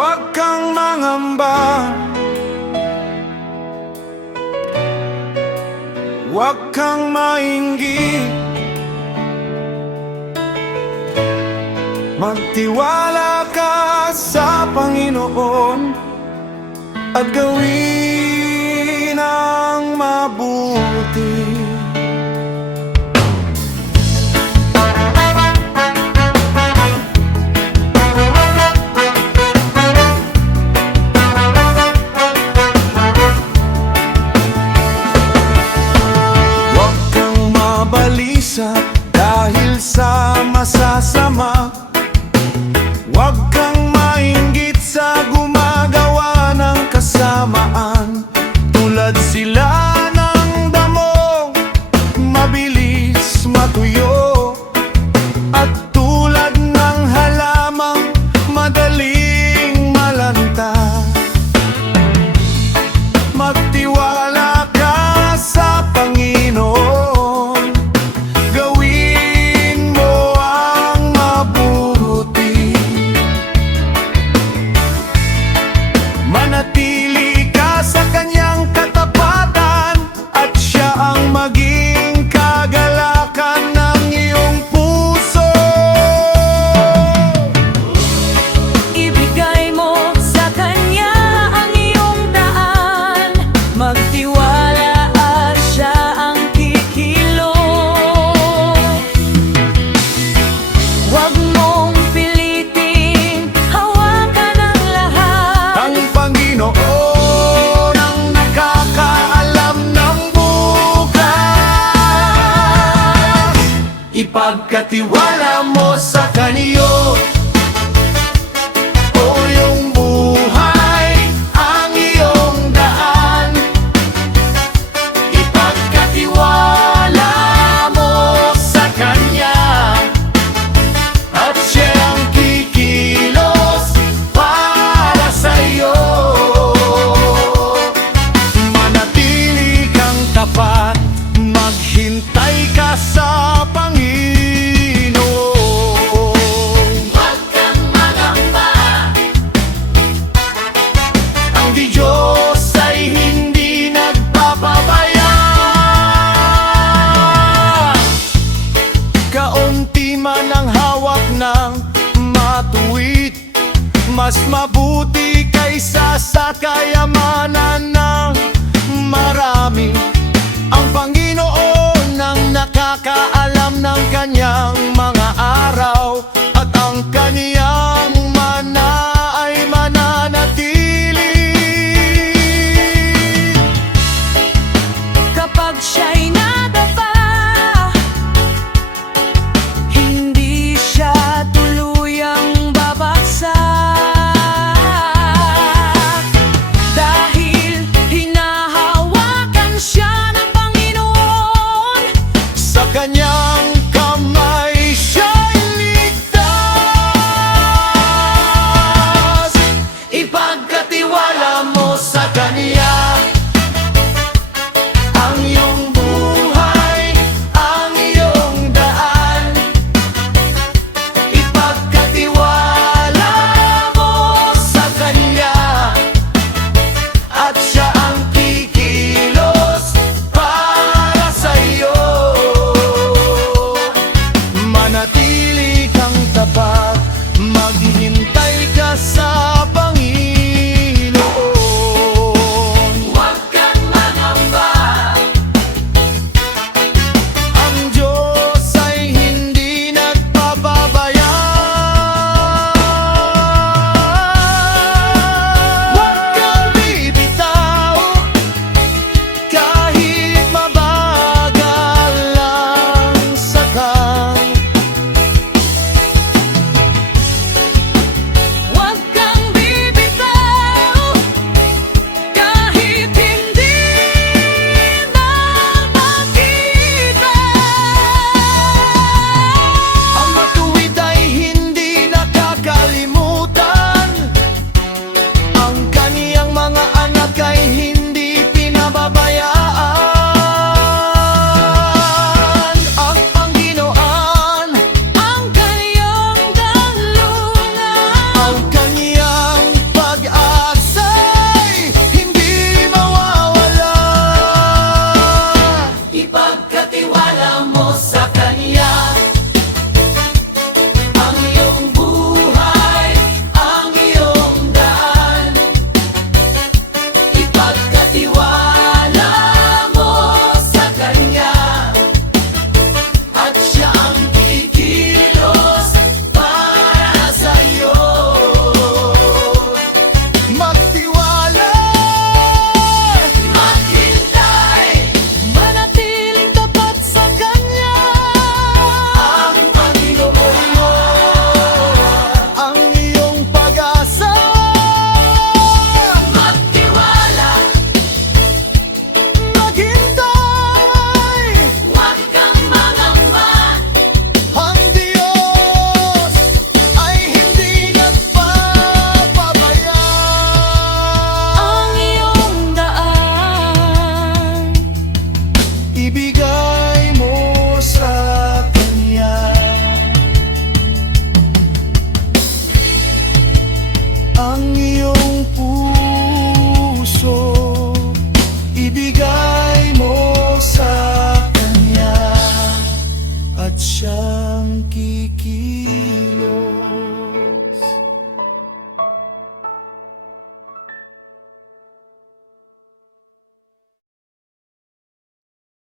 Huwag kang mangamba, huwag kang mainggit. Magtiwala ka sa Panginoon at gawin ang mabuti. Huwag kang mabalisa dahil sa masasama. Huwag kang mainggit sa gumagawa ng kasamaan. Tulad sila ng damo, mabilis matuyo, at tulad ng halamang madaling malanta. Magtiwala ka sa Panginoon, gawin mo ang mabuti. Manatili ka sa kanyang katapatan, at siya ang maging kagalakan ng iyong puso. Ibigay mo sa kanya ang iyong daan, magtiwala at siya ang kikilos. Huwag mong piliting hawakan ang lahat. Ang Panginoon ang nakakaalam ng bukas. Ipagkatiwala mo sa Kaniyo o iyong buhay, ang iyong daan. Ipagkatiwala mo sa Kanya, at siya ang kikilos para sa iyo. Manatili kang tapat, maghintay ka sa Panginoon. Huwag kang magamba, Ang Diyos ay hindi nagpapabaya. Kaunti man ang hawak ng matuwid, mas mabuti kaysa sa kayamanan ng marami. Ang Panginoon ang nakakaalam ng kanyang